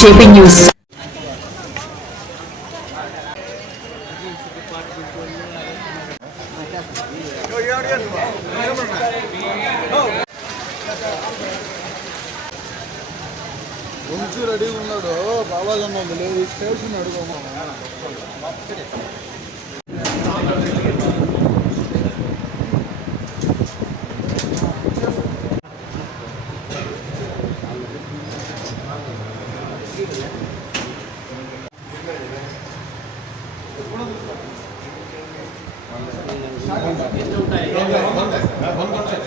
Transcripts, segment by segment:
JP news. Vamsi రెడీగా ఉన్నాడు. బాబాజన్న ఉంది లేదు స్టేషన్ అడుగు ఉంటాయి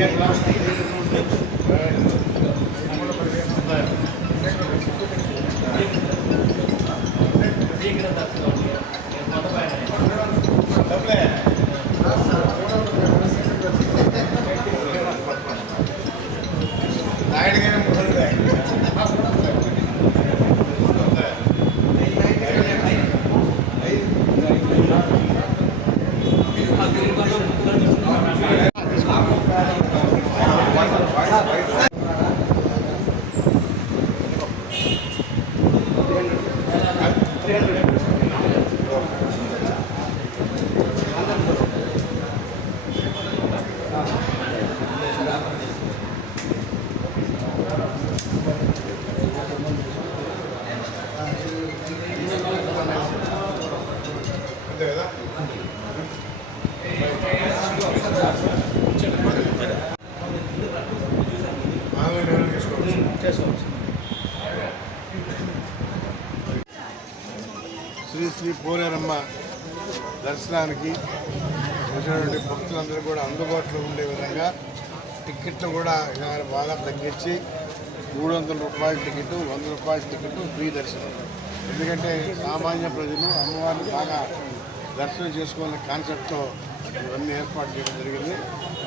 Gracias. శ్రీ శ్రీ పోలేరమ్మ దర్శనానికి వచ్చినటువంటి భక్తులందరూ కూడా అందుబాటులో ఉండే విధంగా టికెట్లు కూడా ఈసారి బాగా తగ్గించి మూడు వందల రూపాయల టికెట్ వంద రూపాయల టికెట్ ఫ్రీ దర్శనం. ఎందుకంటే సామాన్య ప్రజలు అమ్మవారిని బాగా దర్శనం చేసుకోవాలనే కాన్సెప్ట్తో ఇవన్నీ ఏర్పాటు చేయడం జరిగింది.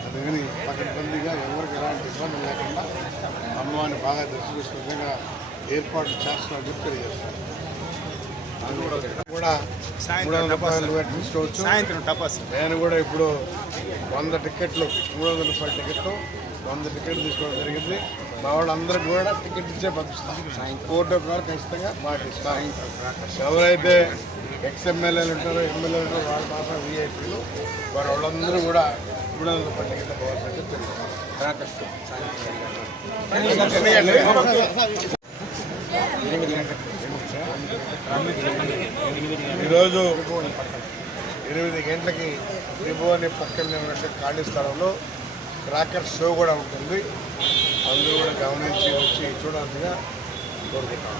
అందుకని పకడ్బందీగా ఎవరికి ఎలాంటి ఇబ్బంది లేకుండా అమ్మవారిని బాగా దర్శనం చేసుకునే విధంగా ఏర్పాట్లు చేస్తున్నామని చెప్పి తెలియజేస్తాను కూడా మూడు వందల రూపాయలు పెట్టి తీసుకోవచ్చు. సాయంత్రం టపాస్ నేను కూడా ఇప్పుడు వంద టికెట్లు మూడు వందల రూపాయల టికెట్లు వంద టికెట్లు తీసుకోవడం జరిగింది. మా వాళ్ళందరికీ కూడా టికెట్ ఇచ్చే పంపిస్తాం. కోర్టు ద్వారా ఖచ్చితంగా పాటిస్తాం. ఎవరైతే ఎక్స్ ఎమ్మెల్యేలు ఉంటారో ఎమ్మెల్యేలు ఉంటారో వాళ్ళ మాత్రం వీఐపీలు వారు వాళ్ళందరూ కూడా మూడు వందల రూపాయల పోవాల్సి ఈరోజు ఎనిమిది గంటలకి త్రిభువని పక్కన ఉన్నట్టు ఖాళీ స్థలంలో క్రాకర్ షో కూడా ఉంటుంది. అందరూ కూడా గమనించి వచ్చి చూడాల్సిందిగా కోరుకుంటాం